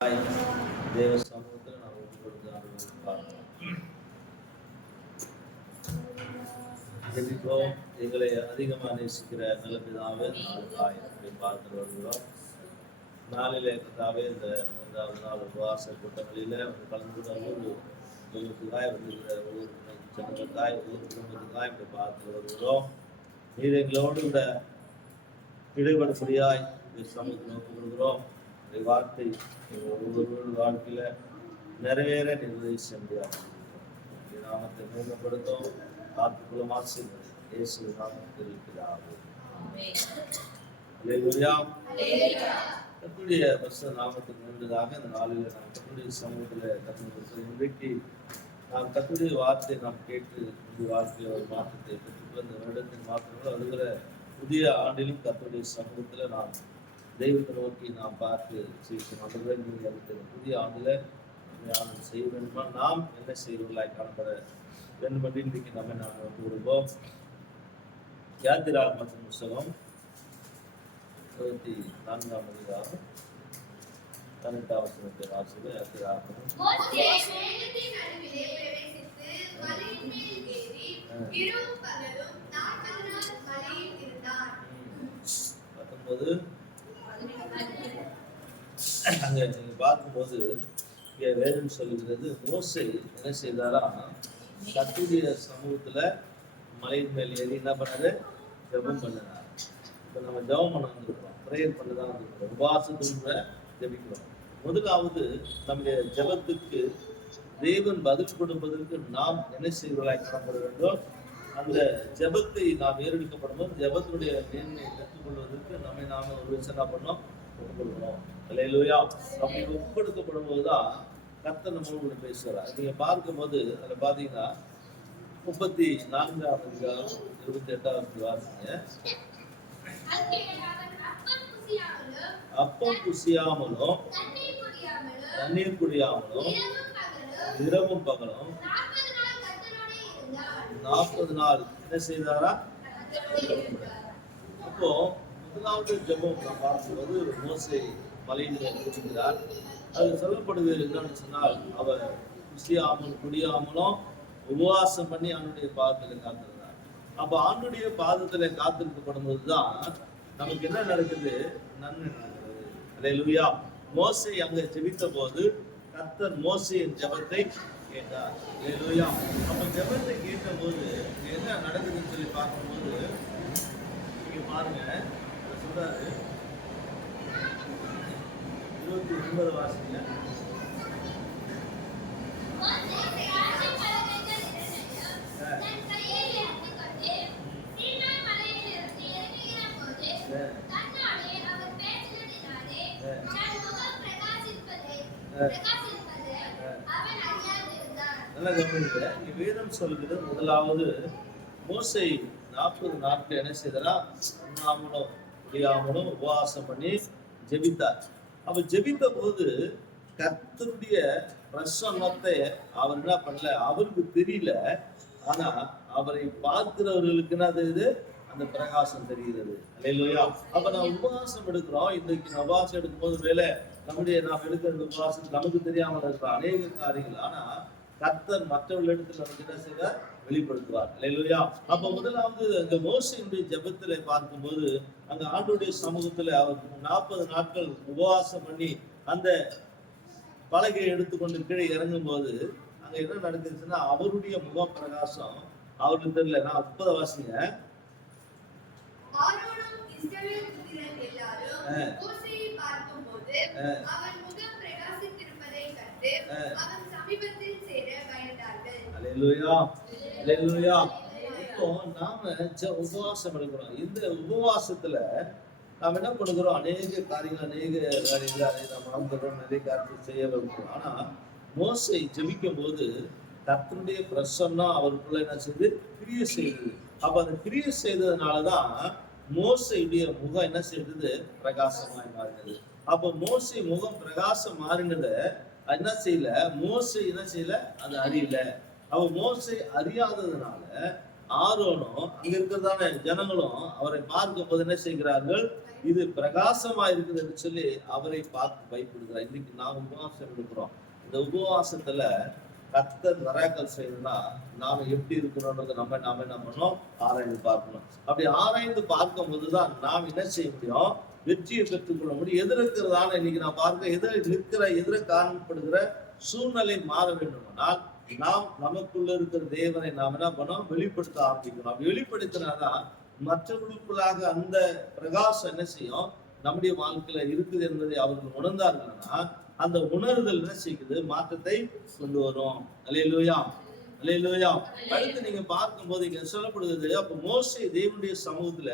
தேவ சமூகத்தில் நாம் ஒப்பு கொடுத்து ஜெபிப்போம். எங்களை அதிகமாக நேசிக்கிற நல்ல பிதாவே, நாளுக்காய் பார்த்து வருகிறோம். நாளிலே கத்தாவே இந்த 3வது நாள் உபவாச கூட்டங்களில் கலந்து கொண்டு ஒவ்வொருக்காய் வருகிற ஒவ்வொரு ஜனங்களுக்காய் ஒவ்வொரு குடும்பத்துக்காய் இப்படி பார்த்து வருகிறோம். நீர் எங்களோடு இந்த இடைபடும்படியாய் சமூகத்தில் ஒப்பு கொடுக்கிறோம். வார்த்தை ஒவ்வொரு வாழ்க்கையில நிறைவேற நிர்வகிக்க முடியாது. நாமத்தை மேம்படுத்தும் காத்துக்குள்ளும் ஆசீர்வதி இயேசு நாமத்தில் இருக்கிறார்கள். கர்த்தருடைய பரிசுத்த நாமத்துக்கு முன்பதாக இந்த நாளில் நாம் கர்த்தருடைய சமூகத்தில் கற்றுக் இன்றைக்கு நாம் கர்த்தருடைய வார்த்தை நாம் கேட்டு இந்த வாழ்க்கையில் ஒரு மாற்றத்தை பெற்றுக்கொள்ள இந்த வருடத்தின் மாற்றங்கள் வருகிற புதிய ஆண்டிலும் கர்த்தருடைய சமூகத்தில் நாம் தெய்வத்தை நோக்கி நாம் பார்த்து செய்யணும். நீங்கள் புதிய ஆண்டில் ஞானம் செய்ய வேண்டுமா, நாம் என்ன செய்வர்களாய் காணப்பட வேண்டும் என்று இன்றைக்கு நம்ம நாம் வந்து விடுவோம். யாத்திராகமத்தின் புத்தகம் 24ஆம் அதிகாரம் 18ஆம் வசனத்தை வாசிக்க. யாத்திராகமம் 19 அங்க நீங்க பார்க்கும்போது வேதம் சொல்லுகிறது, மோசே என்ன செய்தாரா, கர்த்தருடைய சமூகத்துல மலையின் மேல் ஏறி என்ன பண்ணாரு, ஜெபம் பண்ணினார். இப்ப நம்ம ஜெபம் பண்ண வந்துருக்கிறோம், பிரேயர் பண்ணதான் வந்துருக்கிறோம், உபவாசத்தோட ஜெபிக்கிறோம். முதலாவது நம்முடைய ஜெபத்துக்கு தேவன் பதில் கொடுப்பதற்கு நாம் என்ன செய்வர்களாய் காணப்பட வேண்டும். அந்த ஜெபத்தை நாம் ஏறெடுக்கப்படும் போது ஜெபத்தினுடைய மேன்மையை கற்றுக்கொள்வதற்கு நம்மை நாம ஒரு விஷயம் பண்ணோம், ஒப்புக்கொள்கிறோம். அல்லேலூயா. அப்படி ஒப்புக்கொடுக்கப்படும் போதுதான் கர்த்தர் நம்மளோட பேசுகிறார். நீங்க பார்க்கும்போது அதுல பாத்தீங்கன்னா 34ஆம் அதிகாரம் 28வது வாசிங்க. அப்பம் புசியாமலும் தண்ணீர் குடியாமலும் இரவும் பகலும் 40 நாள் என்ன செய்தாரா. அப்போ முதலாவது ஜெபம் நாம் பார்க்கும்போது மோசே மலையில் இருக்கிறார். அது சொல்லப்படுது என்னன்னு சொன்னால், அவர் புசியாமல் குடியாமலும் உபவாசம் பண்ணி ஆண்டுடைய பாதத்துல காத்திருந்தார். அப்ப ஆண்டுடைய பாதத்துல காத்திருக்கப்படும் போதுதான் நமக்கு என்ன நடக்குது, நன்மை நடக்குது. அல்லேலூயா. மோசே அங்க ஜெபித்த போது கர்த்தர் மோசேயின் ஜெபத்தை கேட்டார். அல்லேலூயா. அப்ப ஜெபத்தை கேட்ட போது என்ன நடக்குதுன்னு சொல்லி பார்க்கும்போது நீங்க பாருங்க, சொல்றாரு 29 வாசிங்க. நல்லா கவனிங்க. வேதம் சொல்கிறது, முதலாவது மோசே 40 நாட்கள் என்ன செய்தாரா, உண்ணாமலும் குடியாமலும் உபவாசம் பண்ணி ஜெபித்தார். அப்ப ஜெபித்த போது கர்த்தருடைய பிரசன்னத்தை அவர் என்ன பண்ணல, அவருக்கு தெரியல. ஆனா அவரை பார்க்கிறவர்களுக்கு என்ன அந்த பிரகாசம் தெரிகிறது. அல்லேலூயா. அப்ப நான் உபவாசம் எடுக்கிறோம். இன்றைக்கு நான் உபவாசம் எடுக்கும் போது வேலை நாம் எடுக்கிற உபவாசம் நமக்கு தெரியாமல் இருக்கிற அநேக காரியங்கள். ஆனா கர்த்தர் மற்றவர்களிடத்தில் நமக்கு என்ன செய்ய வெளிப்படுத்துவார். அல்லேலூயா. அப்ப முதலாவது அங்க மோசேயுடைய ஜெபத்துல பார்க்கும்போது அங்க ஆண்டவருடைய சமூகத்துல அவர் 40 நாட்கள் உபவாசம் பண்ணி அந்த பலகையை எடுத்துக்கொண்டு கீழே இறங்கும் போது அங்க என்ன நடந்துச்சுன்னா, அவருடைய முக பிரகாசம் அவருக்கு தெரியல. நான் 30 வாசிங்க. அல்லேலூயா. அல்லேலூயா. இப்போ நாம உபவாசம் எடுக்கிறோம். இந்த உபவாசத்துல நாம் என்ன பண்ணுகிறோம், அநேக காரியங்கள் அதை நாம் மறந்துடுறோம், நிறைய காரியத்தை செய்ய வைக்கிறோம். ஆனா மோசே ஜெபிக்கும் போது கர்த்தருடைய பிரசன்னம் அவருக்குள்ள என்ன செய்து கிரியை செய்தது. அப்ப அந்த கிரியை செய்ததுனாலதான் மோசையுடைய முகம் என்ன செய்தது, பிரகாசமாய் மாறினது. அப்ப மோசை முகம் பிரகாசம் மாறினத என்ன செய்யல, மோசை என்ன செய்யல, அது அறியல. அவ மோசை அறியாததுனால ஆரோனும் அங்க இருக்கிறதான ஜனங்களும் அவரை பார்க்கும் போது என்ன செய்கிறார்கள், இது பிரகாசமா இருக்குது என்று சொல்லி அவரை பார்த்து பயப்படுகிறார். இன்னைக்கு நாம் உபவாசம் இருக்கிறோம். இந்த உபவாசத்துல கர்த்தர் மிராக்கிள் செய்யணும்னா நாம எப்படி இருக்கிறோம்ன்றத நாம என்ன பண்ணணும், ஆராய்ந்து பார்க்கணும். அப்படி ஆராய்ந்து பார்க்கும் போதுதான் நாம் என்ன செய்ய முடியும், வெற்றியை பெற்றுக்கொள்ள முடியும். எதிர்க்கிறதான இன்னைக்கு நான் பார்க்க எதிர காணப்படுகிற சூழ்நிலை மாற வேண்டுமானால் நாம் நமக்குள்ள இருக்கிற தேவனை நாம் என்ன பண்ணோம், வெளிப்படுத்த ஆரம்பிக்கணும். அப்படி வெளிப்படுத்தினாதான் மற்றவர்களுக்குள்ளாக அந்த பிரகாசம் என்ன செய்யும், நம்முடைய வாழ்க்கையில இருக்குது என்பதை அவர்கள் உணர்ந்தார்கள்னா அந்த உணர்தல் என்ன செய்யுது, மாற்றத்தை கொண்டு வரும். அல்லேலூயா, அல்லேலூயா. அடுத்து நீங்க பார்க்கும்போது இங்க சொல்லப்படுகிறது, அப்ப மோசே தேவனுடைய சமூகத்துல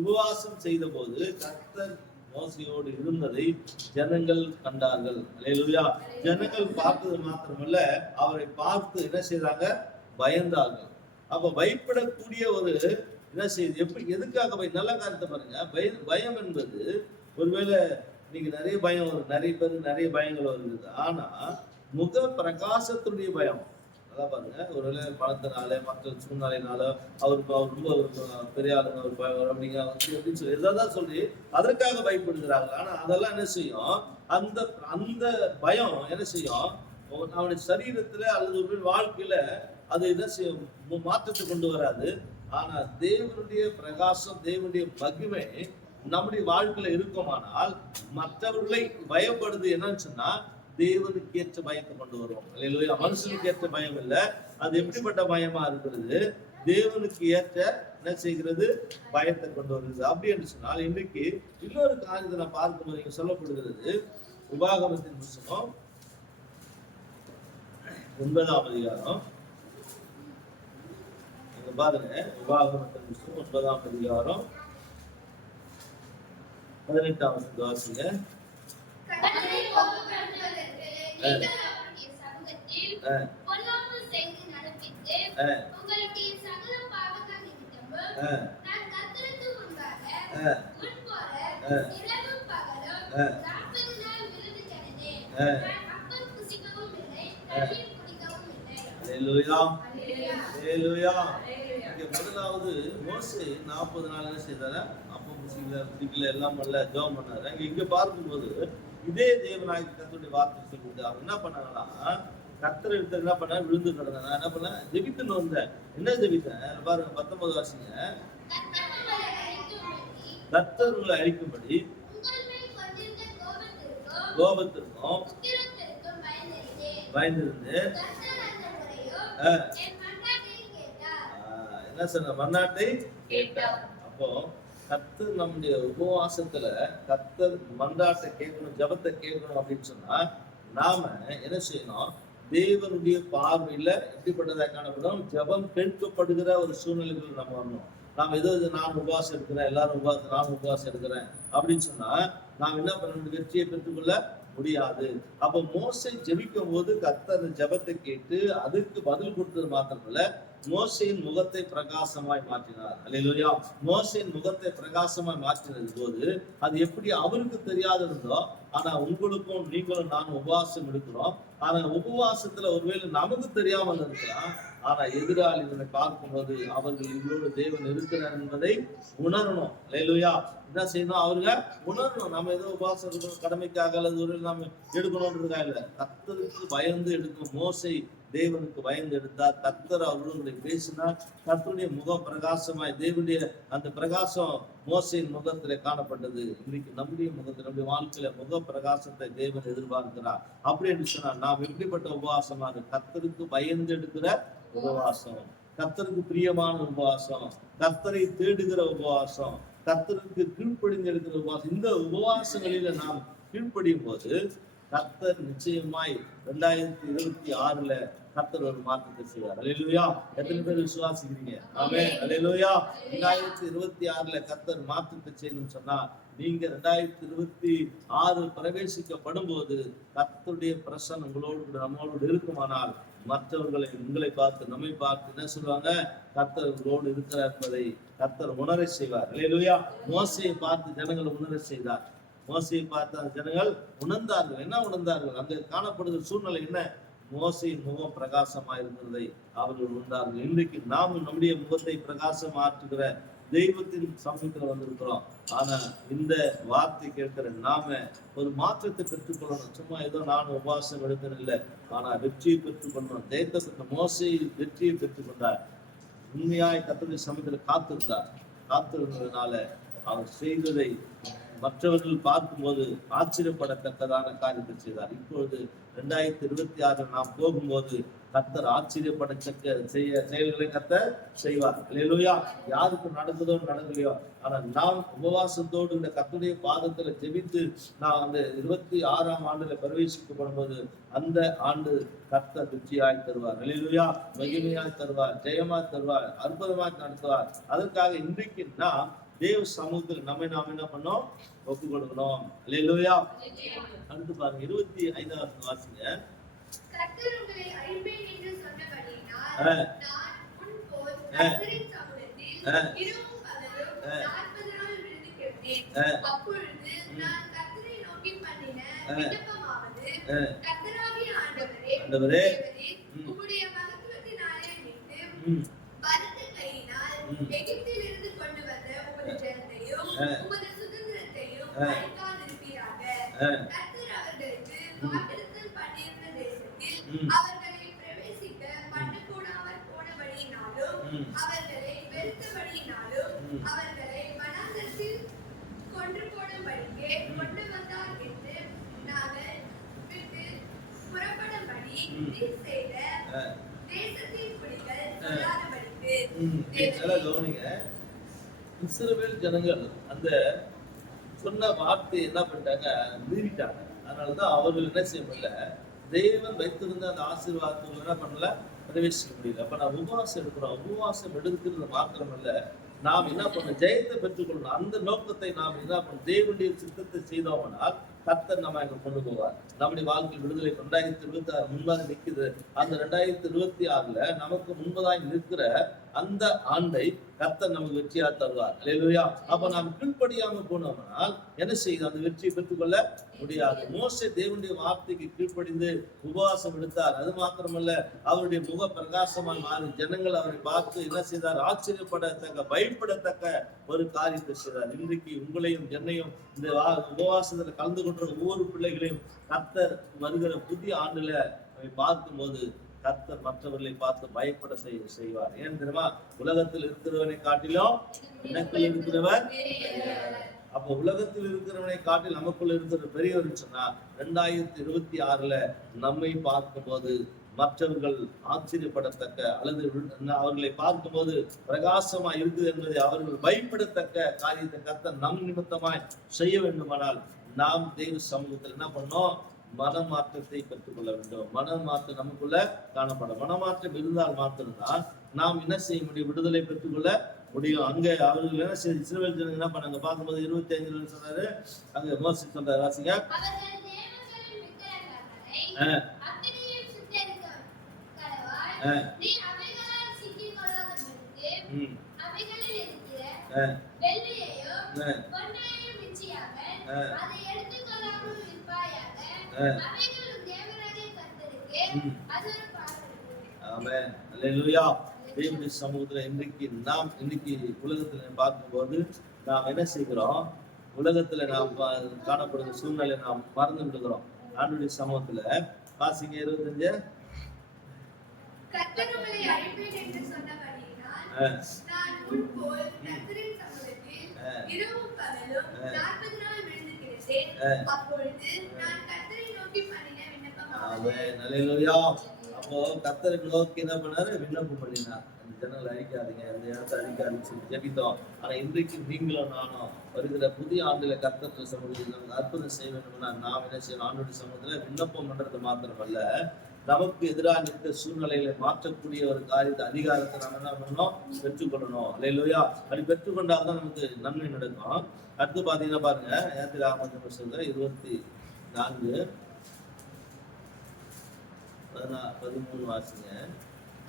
உபவாசம் செய்த போது கர்த்தர் மோசையோடு இருந்ததை ஜனங்கள் கண்டார்கள். அல்லேலூயா. ஜனங்கள் பார்த்தது மாத்திரமல்ல, அவரை பார்த்து என்ன செய்தாங்க, பயந்தார்கள். அப்ப பயப்படக்கூடிய ஒரு என்ன செய்யுது, எப்படி எதுக்காக நல்ல காரியத்தை பாருங்க. பயம் என்பது ஒருவேளை இன்னைக்கு நிறைய பயம் வரும், நிறைய பேருக்கு நிறைய பயங்கள் வருது. ஆனா முக பிரகாசத்துடைய பயம், அதான் பாருங்க. ஒருவேளை பணத்தினால மக்கள் சூழ்நிலையினால அவர் ரொம்ப பெரிய ஆளுங்க ஒரு பயம் வரும் அப்படின்னு சொல்லி எதாவது சொல்லி அதற்காக பயப்படுகிறார்கள். ஆனா அதெல்லாம் என்ன செய்யும், அந்த அந்த பயம் என்ன செய்யும், அவனுடைய சரீரத்துல அல்லது ஒரு வாழ்க்கையில அது என்ன செய்யும், மாற்றத்தை கொண்டு வராது. ஆனா தேவனுடைய பிரகாசம், தேவனுடைய மகிமை நம்முடைய வாழ்க்கையில இருக்குமானால் மற்றவர்களை பயப்படுது என்னன்னு சொன்னா தேவனுக்கு ஏற்ற பயத்தை கொண்டு வருவோம். இல்லையா, மனுஷனுக்கு ஏற்ற பயம் இல்லை. அது எப்படிப்பட்ட பயமா இருக்கிறது, தேவனுக்கு ஏற்ற என்ன செய்கிறது, பயத்தை கொண்டு வருகிறது. அப்படி என்று சொன்னால் இன்றைக்கு இன்னொரு காரியத்தை நான் பார்க்கும்போது இங்க சொல்லப்படுகிறது, உபாகமத்தின் புத்தகம் 9ஆம் அதிகாரம். நீங்க பாருங்க, உபாகமத்தின் புத்தகம் 9ஆம் அதிகாரம் 18ஆம் வசனத்தை வாசிங்க. முதலாவது மோசே 40 நாள் என்ன செய்தாரு, அப்பம் பிடிக்கல எல்லாம் பண்ணல, ஜெபம் பண்ணாரு. இங்க பார்க்கும்போது இதே தேவனாகிய கர்த்தருடைய வார்த்தை சொல்லிட்டு அவர் என்ன பண்ணாங்கன்னா, கர்த்தர் எடுத்து என்ன பண்ண, விழுந்து கிடந்தேன். நான் என்ன பண்ணேன், ஜெபித்துன்னு வந்தேன். என்ன ஜெபித்தேன் பாருங்க, 19 வாசிங்க. கர்த்தர் உங்களை அழிக்கும்படி கோபத்திற்கும் பயந்திருந்து என்ன சொன்ன, மன்னாட்டை கேட்டார். அப்போ கர்த்தர் நம்முடைய உபவாசத்துல கர்த்தர் மன்றாட்டை கேட்கணும், ஜபத்தை கேட்கணும் அப்படின்னு சொன்னா நாம என்ன செய்யணும், தேவனுடைய பார்வையில எப்படிப்பட்டதா காணப்படும், ஜபம் கேட்கப்படுகிற ஒரு சூழ்நிலைகள் நம்ம வரணும். நாம் ஏதோ நான் உபவாசம் எடுக்கிறேன், எல்லாரும் உபவாசம், நான் உபவாசம் எடுக்கிறேன் அப்படின்னு சொன்னா நாம் என்ன பண்ண, வெற்றியை பெற்றுக்கொள்ள முடியாது. அப்ப மோசே ஜெபிக்கும் போது கர்த்தர் ஜபத்தை கேட்டு அதுக்கு பதில் கொடுத்தது மாத்திரமல்ல, மோசையின் முகத்தை பிரகாசமாய் மாற்றினார். அல்லேலூயா. மோசையின் முகத்தை பிரகாசமாய் மாற்றினது போது அது எப்படி அவருக்கு தெரியாது இருந்தோ, ஆனா உங்களுக்கும் நீங்களும் நானும் உபவாசம் எடுக்கிறோம். ஆனா உபவாசத்துல ஒருவேளை நமக்கு தெரியாமல் இருக்கலாம். ஆனா எதிராளிகளை பார்க்கும்போது அவர்கள் இவரோடு தேவன் இருக்கிறார் என்பதை உணரணும். அல்லேலூயா. என்ன செய்யணும், அவருங்க உணரணும். நம்ம ஏதோ உபவாசம் இருக்கணும் கடமைக்காக அல்லது ஒரு நம்ம எடுக்கணும்ன்றதுக்காக இல்லை, கர்த்தருக்கு பயந்து எடுக்கும். மோசை தேவனுக்கு பயந்து எடுத்தார். கர்த்தர் அவர்களுடைய பேசினார். கர்த்தருடைய முகம் பிரகாசமாய், தேவனுடைய அந்த பிரகாசம் மோசையின் முகத்திலே காணப்பட்டது. இன்னைக்கு நம்முடைய முகத்தில், நம்முடைய வாழ்க்கையில முக பிரகாசத்தை தேவன் எதிர்பார்க்கிறார். அப்படி என்று சொன்னார், நாம் எப்படிப்பட்ட உபவாசமா இருக்கு, கர்த்தருக்கு பயந்து எடுக்கிற உபவாசம், கர்த்தருக்கு பிரியமான உபவாசம், கர்த்தரை தேடுகிற உபவாசம், கர்த்தருக்கு கீழ்ப்படிந்து எடுக்கிற உபவாசம். இந்த உபவாசங்களில நாம் கீழ்ப்படியும் போது கர்த்தர் நிச்சயமாய் 2026 கர்த்தர் ஒரு மாற்றத்தை செய்வார். அல்லேலூயா. எத்தனை பேர் விசுவாசிக்கிறீங்க? ஆமென். அல்லேலூயா. 2026 கர்த்தர் மாற்றத்தை செய்யணும்னு சொன்னா நீங்க 2026 பிரவேசிக்கப்படும் போது கர்த்தருடைய பிரசன்னம் உங்களோடு நம்மளோடு இருக்குமானால் மற்றவர்களை உங்களை பார்த்து நம்மை பார்த்து என்ன சொல்லுவாங்க, கர்த்தர் உங்களோடு இருக்கிறார் என்பதை கர்த்தர் உணர செய்வார். அல்லேலூயா. மோசையை பார்த்து ஜனங்களை உணர செய்தார். மோசையை பார்த்த அந்த ஜனங்கள் உணர்ந்தார்கள். என்ன உணர்ந்தார்கள், அங்க காணப்படுகிற சூழ்நிலை என்ன, மோசையின் முகம் பிரகாசமா இருக்கிறதை அவர்கள் உணர்ந்தார்கள். இன்றைக்கு நாம் நம்முடைய முகத்தை பிரகாசமாற்றுகிற தெய்வத்தின் சமூகத்துல வந்திருக்கிறோம். ஆனா இந்த வார்த்தை கேட்கிற நாம ஒரு மாற்றத்தை பெற்றுக்கொள்ளணும். சும்மா ஏதோ நான் உபவாசம் எடுக்கணும் இல்லை, ஆனா வெற்றியை பெற்றுக்கொள்ளணும். ஜெயத்தை மோசே வெற்றியை பெற்றுக்கொண்டார். உண்மையாய் கர்த்தருடைய சமூகத்துல காத்திருந்ததுனால அவர் செய்ததை மற்றவர்கள் பார்க்கும்போது ஆச்சரியப்படத்தக்கதான காரியத்தை செய்தார். இப்பொழுது 2026 நாம் போகும்போது கர்த்தர் ஆச்சரியப்படத்தக்க செயல்களை கர்த்தர் செய்வார். அல்லேலூயா. யாருக்கு நடந்ததோ நடக்கலையோ, ஆனா நாம் உபவாசத்தோடு இந்த கர்த்தருடைய பாதத்துல ஜெபித்து நான் அந்த 26ஆம் ஆண்டுல பிரவேசிக்கப்படும் போது அந்த ஆண்டு கர்த்தர் வெற்றியாய் தருவார். அல்லேலூயா. மகிமையாய் தருவார், ஜெயமாய் தருவார், அற்புதமாய் நடத்துவார். அதற்காக இன்றைக்கு நாம் தேவ சமூகத்தில் நம்மை நாம் என்ன பண்ணோம், ஒப்பு கொடுக்கணும். அல்லேலூயா. அடுத்து பாருங்க 25வது வாசிங்க. கர்த்தர் உங்களை அழிப்பேன் என்று சொன்னபடியினால் நான் முன்போல் கர்த்தரின் சமூகத்தில் இரவும் பகலும் 40 நாள் விழுந்து கிடந்தேன். அப்பொழுது நான் கர்த்தரை நோக்கி பண்ணின விண்ணப்பமாவது, கர்த்தராகிய ஆண்டவரே, உம்முடைய மகத்துவத்தினாலே மீட்டு பலத்த கையினால் எகிப்தில் இருந்து கொண்டு வந்த உமது ஜனத்தையும் உமது சுதந்திரத்தையும் அழிக்காதிருப்பீராக. கர்த்தர் அவர்களுக்கு வாக்குத்தத்தம் பண்ணியிருந்த தேசத்தில் அவர்களை பிரவேசிக்க பண்ணக்கூடாமற் போனபடியினாலும் அவர்களை வெறுத்தபடியினாலும் அவர்களை வனாந்தரத்தில் கொன்று போடும்படிக்கே கொண்டு வந்தார் என்று நாங்கள் விட்டு புறப்படும்படி நீர் செய்த தேசத்தின் குடிகள் சொல்லாதபடிக்கு. கவனிங்க, இஸ்ரவேல் ஜனங்கள் அந்த சொன்ன வார்த்தை என்ன பண்ணிட்டாங்க, மீறிட்டாங்க. அதனாலதான் அவர்கள் என்ன செய்ய முடியல, தெய்வம் வைத்திருந்த அந்த ஆசீர்வாதங்கள் என்ன பண்ணல, பிரவேசிக்க முடியல. அப்ப நான் உபவாசம் எடுக்கிறோம். உபவாசம் எடுக்கிறது மாத்திரம் இல்ல, நாம் என்ன பண்ண ஜெயத்தை பெற்றுக்கொள்ளணும். அந்த நோக்கத்தை நாம் என்ன பண்ண தேவனுடைய சித்தத்தை செய்தோம்னால் கர்த்தர் நம்ம அங்க கொண்டு போவார். நம்முடைய வாழ்க்கை விடுதலை 2026 முன்பாக நிற்குது. அந்த 2026 நமக்கு முன்பதாய் நிற்கிற அந்த ஆண்டை கர்த்தர் நமக்கு வெற்றியா தருவார். அல்லேலூயா. அப்ப நாம் கீழ்ப்படியாம போனோம்னால் என்ன செய்யுது, அந்த வெற்றியை பெற்றுக்கொள்ள முடியாது. மோசே தேவனுடைய வார்த்தைக்கு கீழ்ப்படிந்து உபவாசம் எடுத்தார். அது மாத்திரமல்ல, அவருடைய முக பிரகாசமாய் மாறி ஜனங்கள் அவரை பார்த்து என்ன செய்தார், ஆச்சரியப்படத்தக்க பயப்படத்தக்க ஒரு காரியத்தை செய்தார். இன்றைக்கு உங்களையும் என்னையும் இந்த உபவாசத்துல கலந்து கொண்ட ஒவ்வொரு பிள்ளைகளையும் கர்த்தர் வருகிற புதிய ஆண்டுல பார்க்கும் போது கர்த்தர் மற்றவர்களை பார்த்து பயப்பட செய்வார். ஏன் தெரியுமா, உலகத்தில் இருக்கிறவனை காட்டிலும் எனக்குள் இருக்கிறவர். அப்ப உலகத்தில் இருக்கிறவனை காட்டில் நமக்குள்ள இருக்கிற பெரியவர் சொன்னா 2026 நம்மை பார்க்கும் போது மற்றவர்கள் ஆச்சரியப்படத்தக்க அல்லது அவர்களை பார்க்கும்போது பிரகாசமா இருக்குது என்பதை அவர்கள் பயப்படத்தக்க காரியத்தை கர்த்தர் நம் நிமித்தமாய் செய்ய வேண்டுமானால் நாம் தேவ சமூகத்தில் என்ன பண்ணோம், மனமாற்றத்தை பெற்றுக்கொள்ள வேண்டும். மனமாற்றம் நமக்குள்ள காணப்படும். மனமாற்றம் இருந்தால் மாத்திரம்தான் நாம் என்ன செய்ய முடியும், விடுதலை பெற்றுக்கொள்ள முடியும். அங்க அவர்கள் என்ன செய்ய, இஸ்ரவேல் ஜனங்க என்ன பண்ணாங்க பார்க்கும்போது 25 சொன்னாரு. அங்க மோசே சொல்றாரு, வாசிங்க. ஆமென். அல்லேலூயா. தேவனுடைய சமூகத்துல இன்னைக்கு உலகத்துல பார்க்கும்போது நாம் என்ன செய்கிறோம், உலகத்துல நாம் காணப்படுகிற சூழ்நிலை நாம் மறந்து விடுகிறோம். ஆண்டவருடைய சமூகத்துல வாசிங்க 25. கர்த்தர் உங்களை அழிப்பேன் என்று சொன்னபடியினால் நான் முன்போல் கர்த்தரின் சமூகத்தில் இரவும் பகலும் 40 நாள் விழுந்து கிடந்தேன். அப்பொழுது நான் கர்த்தரை நோக்கி பண்ணின விண்ணப்பமாவது. ஆமென். அல்லேலூயா. அப்போ கர்த்தரை நோக்கி என்ன பண்ணாரு, விண்ணப்பம் பண்ணினார். அந்த ஜனங்களை அழிக்காதீங்க, அந்த இடத்தை அழிக்காதீங்க ஜெபித்தோம். ஆனா இன்றைக்கு நீங்களும் நானும் வருகிற புதிய ஆண்டுல கர்த்தர் சமூகத்தில் நமக்கு அற்புதம் செய்ய வேண்டும்னா நாம் என்ன செய்யணும், ஆண்டோடைய சமூகத்துல விண்ணப்பம் பண்றது மாத்திரமல்ல, நமக்கு எதிராக நிற்க சூழ்நிலைகளை மாற்றக்கூடிய ஒரு காரியத்தை அதிகாரத்தை நம்ம என்ன பண்ணணும், பெற்றுக்கொள்ளணும். அல்லேலூயா. அப்படி பெற்றுக்கொண்டால்தான் நமக்கு நன்மை நடக்கும். அடுத்து பாத்தீங்கன்னா பாருங்க, ஏத்திர ஆமத்து புத்தகம் 24 13 வாசிங்க.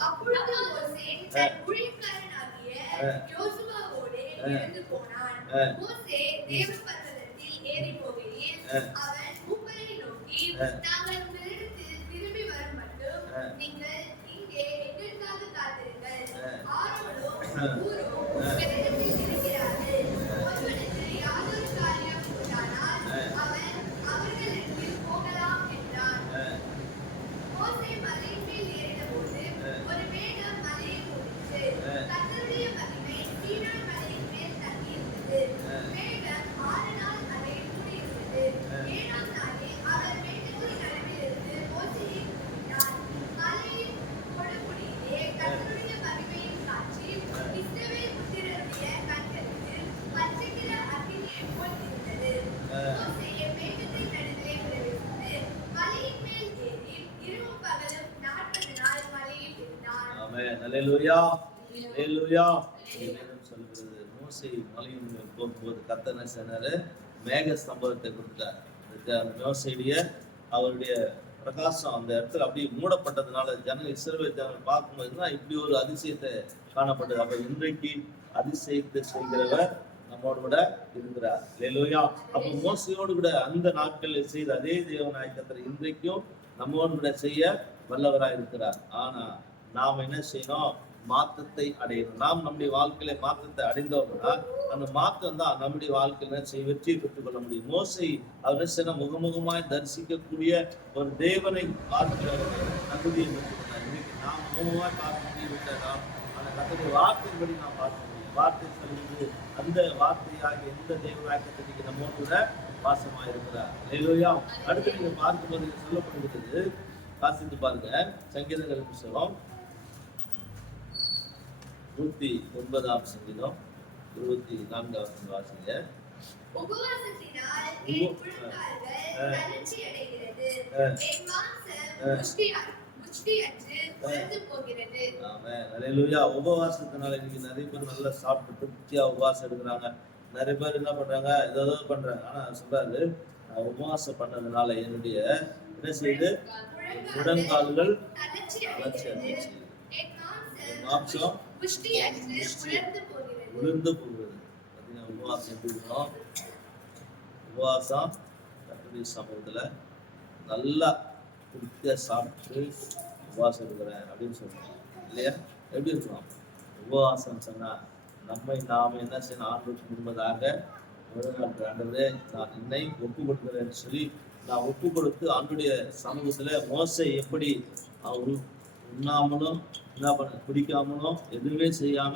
அப்பொழுது மோசே தன் ஊழியக்காரனாகிய யோசுவாவோடே எழுந்து போனான். மோசே தேவ பர்வதத்தில் ஏறி போகையில் அவன் மூப்பரை நோக்கி, நாங்கள் உங்களிடத்தில் திரும்பி வரும் மட்டும் நீங்கள் இங்கே எங்களுக்காக காத்திருங்கள். ஆரோனும் ஊரும் உங்களிடத்தில் ஆமென். அல்லேலூயா. அல்லேலூயா. வேதம் சொல்கிறது மோசே மலையின் மேல் போகும்போது கர்த்தர் என்ன செய்தாரு? மேக ஸ்தம்பத்தை கொடுத்தார். மோசேயுடைய அவருடைய பிரகாசம் அந்த இடத்துல அப்படியே மூடப்பட்டதுனால இஸ்ரவேல் ஜனங்கள் பார்க்கும்போது தான் இப்படி ஒரு அதிசயத்தை காணப்பட்டது. அப்ப இன்றைக்கு அதிசயத்தை செய்கிறவர் நம்மோடு கூட இருக்கிறார். அல்லேலூயா. அப்ப மோசையோடு கூட அந்த நாட்களில் செய்த அதே தேவனாய் கர்த்தர் இன்றைக்கும் நம்மோடு கூட செய்ய வல்லவராய் இருக்கிறார். ஆனா நாம் என்ன செய்யணும்? மாற்றத்தை அடையணும். நாம் நம்முடைய வாழ்க்கையில மாற்றத்தை அடைந்தோம்னா அந்த மாற்றம் தான் நம்முடைய வாழ்க்கையில வெற்றியை பெற்றுக் கொள்ள முடியும். மோசை அவர் சில முகமுகமாய் தரிசிக்கக்கூடிய ஒரு தேவனை பார்க்கிற தகுதியை பெற்றுக்கொண்டார். இன்னைக்கு நாம் முகமுகமாய் பார்க்க முடியும். நாம் அந்த கர்த்தருடைய வார்த்தையின்படி நாம் பார்க்க முடியும். வார்த்தை சொல்லுவது அந்த வார்த்தையாக எந்த தேவனாக்கத்திற்கு நம்மோடு கூட வாசமா இருக்கிறார். அல்லேலூயா. அடுத்து நீங்க பார்க்கும்போது சொல்லப்படுகிறது, வாசித்து பாருங்க, சங்கீதங்கள் புத்தகம் 109ஆம் சங்கீதம் 24ஆம் வாசிங்க. உபவாசத்தினால் என் முழங்கால்கள் தளர்ச்சி அடைகிறது, என் மாம்சம் புஷ்டியற்று உலர்ந்து போகிறது. ஆமென். அல்லேலூயா. உபவாசத்தினால இன்னைக்கு நிறைய பேர் நல்லா சாப்பிட்டு திருப்தியா உபவாசம் எடுக்கிறாங்க. நிறைய பேர் என்ன பண்றாங்க? ஏதோ பண்றாங்க. ஆனா சொல்றாரு, நான் உபவாசம் பண்ணதுனால என்னுடைய என்ன செய்யுது? முழங்கால்கள் தளர்ச்சி அடைகிறது, என் மாம்சம் புஷ்டியற்று உலர்ந்து போகிறது. பார்த்தீங்கன்னா உபவாசம் எப்படி இருக்கணும்? உபவாசம் கர்த்தருடைய சமூகத்துல நல்லா திருப்தியா சாப்பிட்டு உபவாசம் இருக்கிறேன் அப்படின்னு சொல்றோம் இல்லையா? எப்படி இருக்கணும்? உபவாசம் சொன்னா நம்மை நாம என்ன செய்யணும்? ஆண்டுக்கு முன்பதாக ஆண்டவரே நான் என்னை ஒப்பு கொடுக்கிறேன்னு சொல்லி நான் ஒப்பு கொடுத்து ஆண்டுடைய சமூகத்துல மோசை எப்படி உண்ணாமலும் என்ன பண்ண குடிக்காமலும் எதுவுமே செய்யாம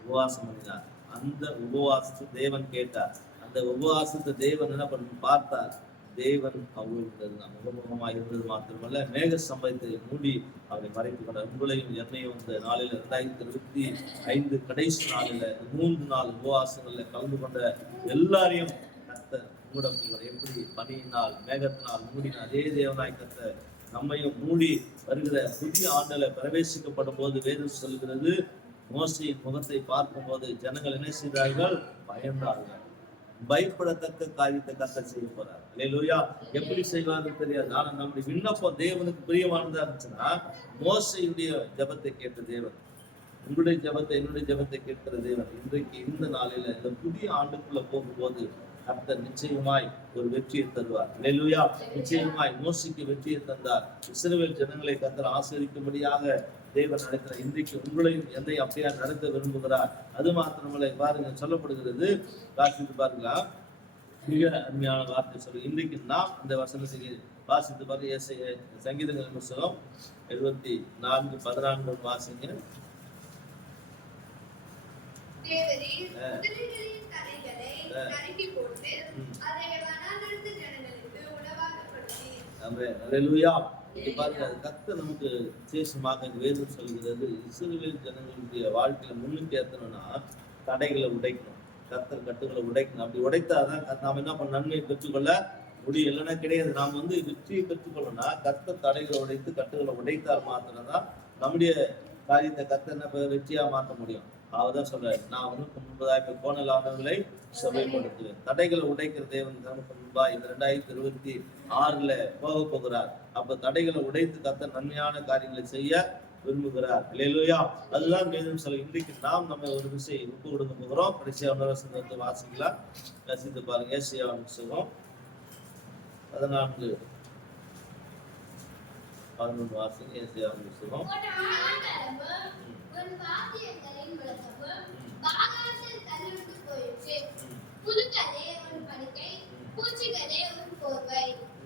உபவாசம் பண்ணினார். அந்த உபவாசத்தை தேவன் கேட்டார். அந்த உபவாசத்தை தேவன் என்ன பண்ண பார்த்தார். தேவன் அவர்களுக்கு முகமுகமாக இருந்தது மாத்திரமல்ல, மேக சம்பவத்தை மூடி அவரை மறைத்து கொண்டார். உங்களையும் என்னையும் இந்த நாளில் 2025 கடைசி நாளில் 3 நாள் உபவாசங்கள்ல கலந்து கொண்ட எல்லாரையும் கர்த்தர் மூட போகிறார். எப்படி பனியினால் மேகத்தினால் மூடின அதே தேவனாய் கர்த்தர் நம்மையும் மூடி வருகிற புதிய ஆண்டுல பிரவேசிக்கப்படும் போது வேதம் சொல்கிறது, மோசையின் முகத்தை பார்க்கும் போது ஜனங்கள் என்ன செய்தார்கள்? பயந்தார்கள். பயப்படத்தக்க காரியத்தை கர்த்தர் செய்ய போறார். அல்லேலூயா. எப்படி செய்வார்னு தெரியாது. ஆனா நம்முடைய விண்ணப்பம் தேவனுக்கு பிரியமானதா இருந்துச்சுன்னா, மோசையுடைய ஜெபத்தை கேட்ட தேவன் உங்களுடைய ஜெபத்தை என்னுடைய ஜெபத்தை கேட்கிற தேவன் இன்றைக்கு இந்த நாளில இந்த புதிய ஆண்டுக்குள்ள போகும்போது கர்த்தர் நிச்சயமாய் ஒரு வெற்றியை தருவார். அல்லேலூயா. நிச்சயமாய் மோசைக்கு வெற்றியை தந்தார். இஸ்ரவேல் ஜனங்களை கர்த்தர் ஆசீர்வதிக்கும்படியாக தேவன் நடக்கிறார். இன்றைக்கு உங்களையும் என்னை அப்படியா நடத்த விரும்புகிறார். அது மாத்திரமல்ல, பாருங்க சொல்லப்படுகிறது, வாசித்து பாருங்களா, மிக அருமையான வார்த்தை சொல்லு. இன்றைக்கு நாம் இந்த வசனத்தை வாசித்து பாருங்க. சங்கீதங்கள் புத்தகம் 74:14 வாசிங்க. தேவரீர் குதிரைகளின் தலைகளை நறுக்கி போட்டு அதை வனாந்தரத்து ஜனங்களுக்கு உணவாக கொடுத்தீர். ஆமென். அல்லேலூயா. இங்க பாருங்க, கர்த்தர் நமக்கு விசேஷமாக இந்த வேதம் சொல்கிறது, இஸ்ரவேல் ஜனங்களுடைய வாழ்க்கையில முன்னுக்கு ஏத்தணும்னா தடைகளை உடைக்கணும். கர்த்தர் கட்டுகளை உடைக்கணும். அப்படி உடைத்தாதான் நாம் என்ன பண்ண நன்மையை பெற்றுக்கொள்ள முடியும். இல்லைன்னா கிடையாது. நாம் வெற்றியை பெற்றுக்கொள்ளணும்னா கர்த்தர் தடைகளை உடைத்து கட்டுகளை உடைத்தால் மாத்திரம்தான் நம்முடைய காரியத்தை கர்த்தர் என்ன வெற்றியா மாற்ற முடியும். அவர்தான் சொல்றாரு, நான் உனக்கு முன்பதாக கோணலானவர்களை சபைப்படுத்துவேன். தடைகளை உடைக்கிற தேவன் நமக்கு முன்பாக இந்த 2026 போக போகிறார். அப்ப தடைகளை உடைத்து கர்த்தர் நன்மையான காரியங்களை செய்ய விரும்புகிறார். அல்லேலூயா. அதுதான் வேதம் சொல்ல. இன்றைக்கு நாம் நம்ம ஒரு விஷயம் ஒப்பு கொடுக்க போகிறோம். கடைசியா வந்து வாசிக்கலாம். வாசித்து பாருங்க. ஏசாயா புத்தகம் 14:11 வாசிங்க. ஏசாயா புத்தகம்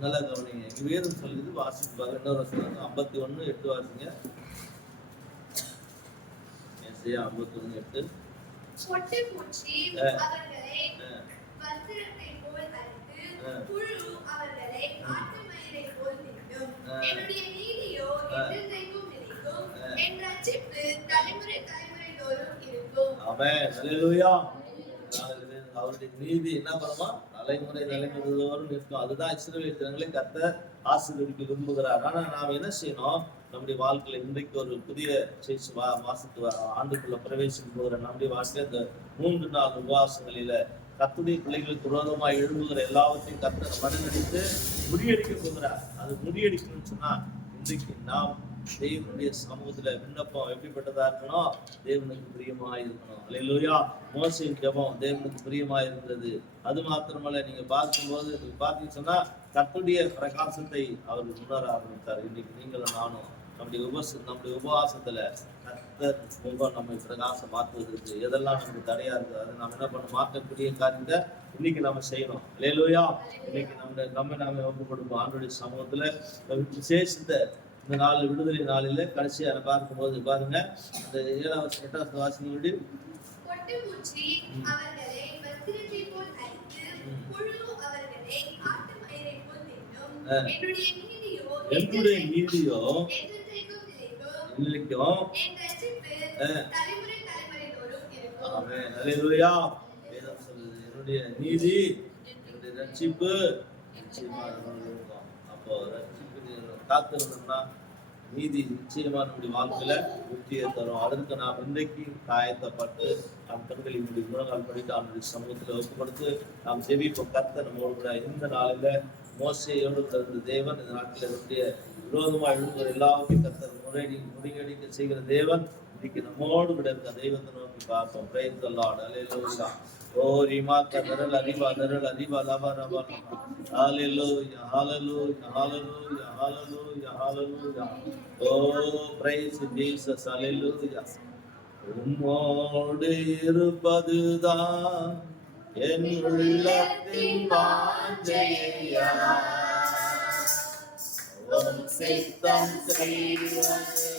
நல்லா கவனிங்க. வேதம் சொல்லுது, வாசித்து பாருங்க. இன்னொரு வசனம் 51:8 வாசிங்க. ஏசாயா 51:8. பொட்டு பூச்சி அவர்களை வஸ்திரத்தை போல் அறுத்து, புழு அவர்களை ஆட்டு மயிரை போல் திட்டும். என்னுடைய நீதியோ என்றென்றைக்கும் நிலைக்கும், என் ரட்சிப்பு தலைமுறை தலைமுறை தோறும் இருக்கும். ஆமென். அல்லேலூயா. அவருடைய நீதி என்ன பண்ணுமா? தலைமுறை தலைமுறைதோறும் நிற்கும். அதுதான் இஸ்ரவேல் ஜனங்களை கர்த்தர் ஆசீர்வதிக்க விரும்புகிறார். ஆனா நாம் என்ன செய்யணும்? நம்முடைய வாழ்க்கையில இன்றைக்கு ஒரு புதிய மாசத்து ஆண்டுக்குள்ள பிரவேசிக்கும் போகிற நம்முடைய வாழ்க்கையில இந்த 3 நாள் உபவாசங்களில கர்த்தருடைய பிள்ளைகளுக்கு விரோதமாக எழும்புகிற எல்லாவற்றையும் கர்த்தர் மனநடித்து முறியடிக்க போகிறார். அது முறியடிக்கணும்னு சொன்னா இன்றைக்கு நாம் தேவனுடைய சமூகத்துல விண்ணப்பம் எப்படிப்பட்டதா இருக்கணும்? தேவனுக்கு பிரியமா இருக்கணும். அல்லேலூயா. மோசேயின் ஜெபம் தேவனுக்கு பிரியமா இருந்தது. அது மாத்திரமல்ல, நீங்க பார்க்கும்போது பார்த்தீங்கன்னு சொன்னா கர்த்தருடைய பிரகாசத்தை அவர் உணர ஆரம்பித்தார். இன்னைக்கு நீங்களும் நானும் நம்முடைய உபவாசத்துல கர்த்தர் முகம் நம்மை பிரகாசம் மாற்றுவதற்கு எதெல்லாம் நமக்கு தடையா இருக்குது அதை நம்ம என்ன பண்ண மாற்றக்கூடிய காரியத்தை இன்னைக்கு நம்ம செய்யணும். அல்லேலூயா. இன்னைக்கு நாம ஒப்பு கொடுப்போம் ஆண்டவருடைய சமூகத்துல. விசேஷித்த இந்த நாள் விடுதலை நாளில கடைசியா பார்க்கும்போது பாருங்க, அந்த 7வது 8வது வாசனையோடு பொட்டுப்பூச்சி அவர்களை வஸ்திரத்தை போல் அரித்து, புழு அவர்களை ஆட்டு மயிரை போல் தின்னும். என்னுடைய நீதியோ நிலைக்கும். என் ரட்சிப்பு தலைமுறை தலைமுறைதோறும் இருக்கும். ஆமென். அல்லேலூயா. வேதம் சொல்லுது, என்னுடைய நீதி, என்னுடைய ரட்சிப்பு நிச்சயமா இருக்கும். அப்போ ரட்சிப்பு காத்திருந்தோம்னா நீதி நிச்சயமா நம்முடைய வாழ்க்கையில வெற்றியை தரும். அதற்கு நாம் இன்றைக்கு காயத்தைப்பட்டு நம் கண்களினுடைய குணங்கள் படித்து அவனுடைய சமூகத்துல ஒப்பு கொடுத்து நாம் ஜெபிப்போம். கர்த்தர் நம்மோடு கூட இந்த நாளில மோசேயோடு இருந்த தேவன் இந்த நாட்டில் என்னுடைய விரோதமாக எழுதுகிற எல்லாத்தையும் கர்த்தர் முறியடிக்க செய்கிற தேவன் இன்னைக்கு நம்மோடு கூட இருக்க தெய்வத்தை நோக்கி பார்ப்போம். Praise the lord. அல்லேலூயா. ஓ ரிமா கதரல் அரிபா லபா ரபா. ஹalleluya hallelujah hallelujah hallelujah hallelujah. Oh praise Jesus. ஹalleluya. உம்மோடு இருப்பதுதான் என் உள்ளத்தின் வாஞ்சையா, உம் சித்தம் செய்வதே.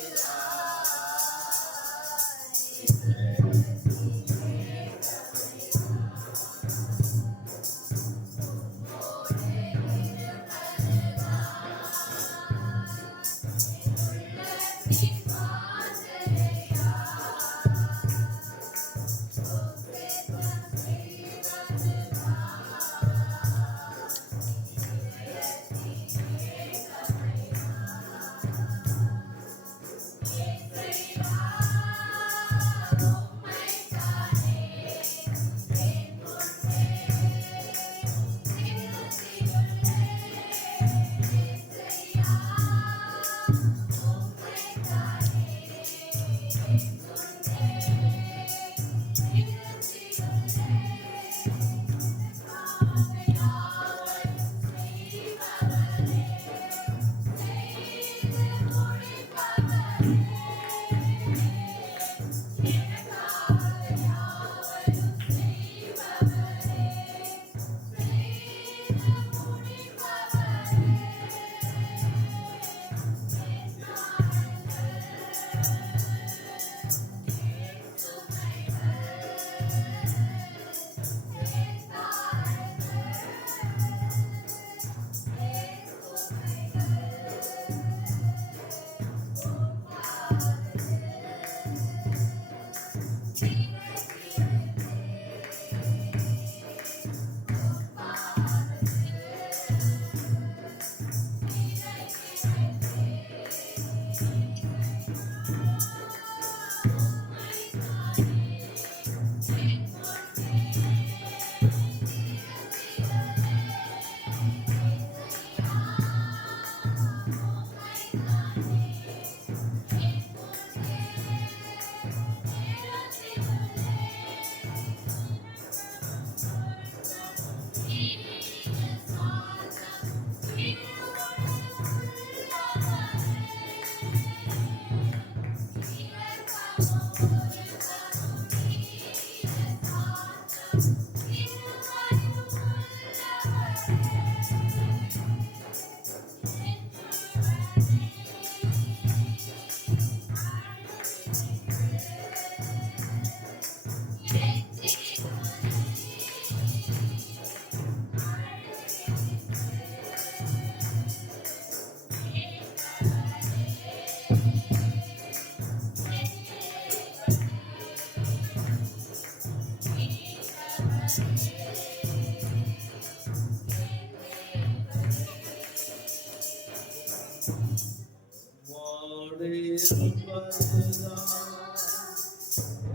உம்மோடு இருப்பதுதான்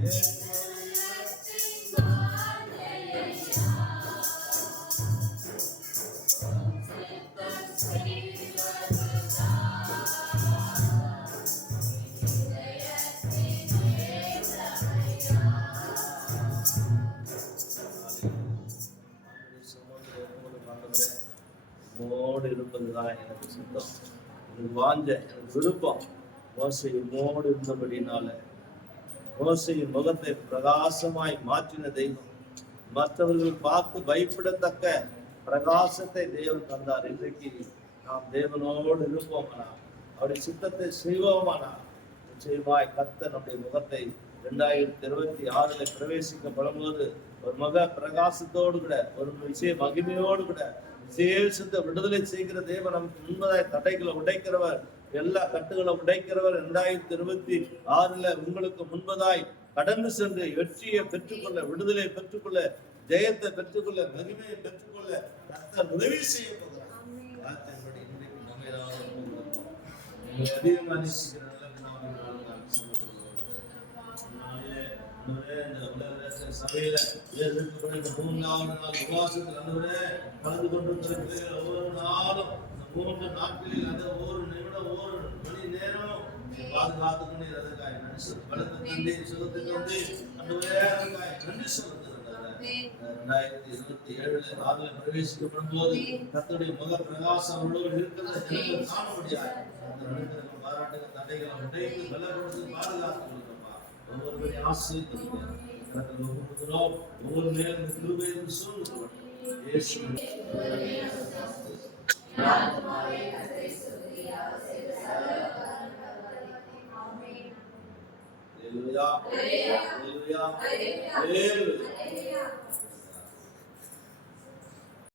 என் உம்மோடு இருப்பதுதான் எனக்கு சுத்தம், எனக்கு வாஞ்ச, எனக்கு விருப்பம். மோசே உம்மோடு இருந்தபடினால மோசையின் முகத்தை பிரகாசமாய் மாற்றின தெய்வம், மற்றவர்கள் பார்த்து பயப்படத்தக்க பிரகாசத்தை தேவன் தந்தார். இன்றைக்கு நாம் தேவனோடு இருப்போமானா, அவருடைய சித்தத்தை செய்வோமானா, நிச்சயமாய் கர்த்தர் நம்முடைய முகத்தை 2026 பிரவேசிக்கப்படும் போது ஒரு மக பிரகாசத்தோடு கூட, ஒரு விஷய மகிமையோடு கூட, விசேஷத்தை விடுதலை செய்கிற தேவன் நமக்கு முன்பதாய் தடைகளை உடைக்கிறவர், எல்லா கட்டுகளை உடைக்கிறவர். 2026 உங்களுக்கு முன்பதாய் கடந்து சென்று வெற்றியை பெற்றுக்கொள்ள, விடுதலை பெற்றுக்கொள்ள, ஜெயத்தை பெற்றுக்கொள்ள, மகிமையை பெற்றுக்கொள்ள கர்த்தர் உதவி செய்ய போகிறார். அதிகமாக நேசிக்கிற சபையில 3வது நாள் உபவாசத்தில் கலந்து கொண்டிருக்கிற ஒவ்வொரு நாளும் 3 நாட்களில் அந்த ஒவ்வொரு நிமிடம் ஒவ்வொரு மணி நேரம் பாதுகாத்து கொண்டே அதற்காக நன்றி பலத்தை தந்தை சுகத்தை தந்து அதற்காக நன்றி சொல்லுகிறது. 2027 நாளில் பிரவேசிக்கப்படும் போது கர்த்தருடைய முக பிரகாசம் அவர்களோடு இருக்கிறத ஜனங்கள் காண முடியாது. பாராட்டுகள் தடைகளை உடைத்து பலப்படுத்தி பாதுகாத்து ஒவ்வொருவரையும் ஆசீர்வதிக்கிறோம். ஒவ்வொரு மேலும் கிருபையும் சூழ்நிலை இயேசு Hallelujah. Hallelujah. Hallelujah.